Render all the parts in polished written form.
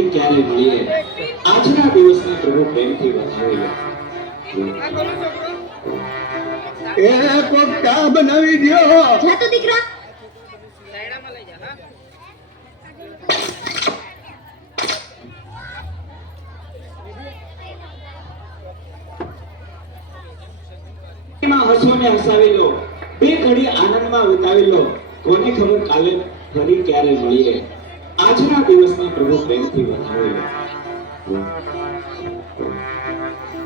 ફરી ક્યારે મળીએ આજના દિવસને પ્રભુ પ્રેમથી વધાવી લો એ કોક ચા બનાવી દ્યો. જા તો દીકરા. એમાં હસો ને હસાવી લો બે ઘડી આનંદમાં વિતાવી લો કોને ખબર કાલે ફરી ક્યારે મળીએ આજના દિવસને પ્રભુ પ્રેમથી વધાવી લો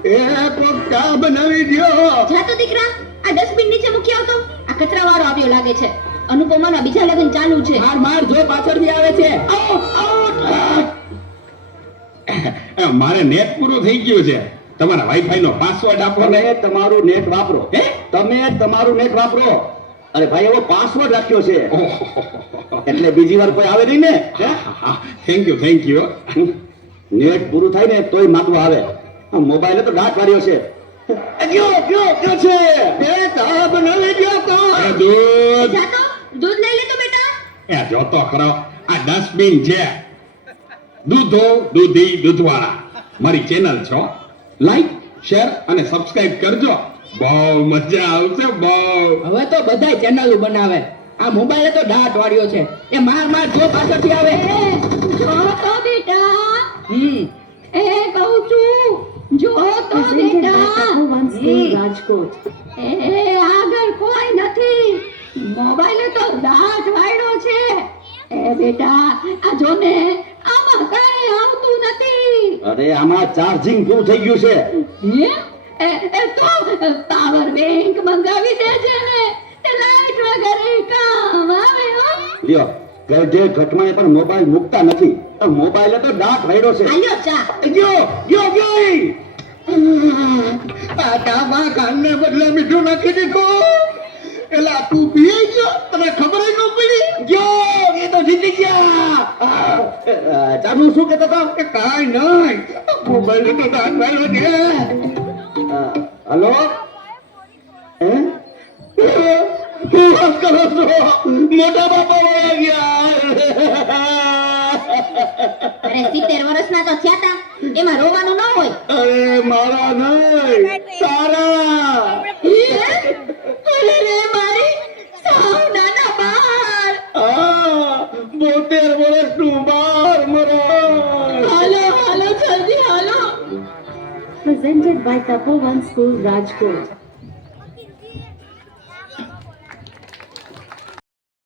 એ કોક ચા બનાવી દ્યો. જા તો દીકરા. આ ડસ્ટબિન નીચે મૂકી આવતો. આ કચરાવાળો આવ્યો લાગે છે. અનુપમાના બીજા લગ્ન ચાલુ છે. માર માર જો પાછળથી આવે છે. મારે નેટ પૂરું થઈ ગયું છે. તમારા વાઈફાઈ નો પાસવર્ડ આપો ને. તમારું નેટ વાપરો. તમે તમારું નેટ વાપરો. અરે ભાઈ એવો પાસવર્ડ રાખ્યો છે એટલે બીજી વાર કોઈ આવે નહીં ને. Thank you. નેટ પૂરું થાય ને તોય માથું આવે. મોબાઈલ તો ગાંઠ વાળ્યો છે. કયો છે એ ચા બનાવી દ્યો તો. દૂધ. જા તો દૂધ લઈ લે તો બેટા. એ જોતો ખરો આ ડસ્ટબિન છે. દૂધી દૂધવાળા મારી ચેનલ છો. લાઈક શેર અને સબસ્ક્રાઇબ કરજો. બહુ મજા આવશે બહુ. હવે તો બધાય ચેનલો બનાવે. આ મોબાઈલ તો દાંત વાળ્યો છે. એ માર જો પાછળથી આવે. જો તો બેટા. એ કહું છું જો તો બેટા. રાજકોટ. એ આગળ કોઈ નથી. મોબાઈલ તો દાંત વાળ્યો છે. એ બેટા આ જો ને આમાં કઈ આવતું નથી. અરે આમાં ચાર્જિંગ પૂરું થઈ ગયું છે. એ તો પાવર બેંક મંગાવી દેજે ને. તે લાઈટ વગર કામ આવે હો. લ્યો ગઢે ઘટમાં પણ મોબાઈલ મૂકતા નથી. મોબાઈલ તો દાંત વાળ્યો છે. આલ્યો ચા. ગયો આ ચામાં કાનને બદલે મીઠું નાખી દીધું. એલા તું પી ગયો તને ખબર ન પડી. ગયો એ તો જીતી ગયા. ચાનું શું કહેતો હતો કે કાઈ નહીં મોબાઈલ તો દાંત વાળ્યો છે. હલો શું વાત કરો છો? મોટા બાપા વયા ગયા. અરે 70 વર્ષના તો થયા તા. એમાં રોવાનું ન હોય. અરે મારા નહીં તારા. અરે રે મારી સાવ નાના બાળ. 72 વર્ષનું બાર મરો. હાલો જલ્દી હાલો. Presented by Tapovan School, Rajkot.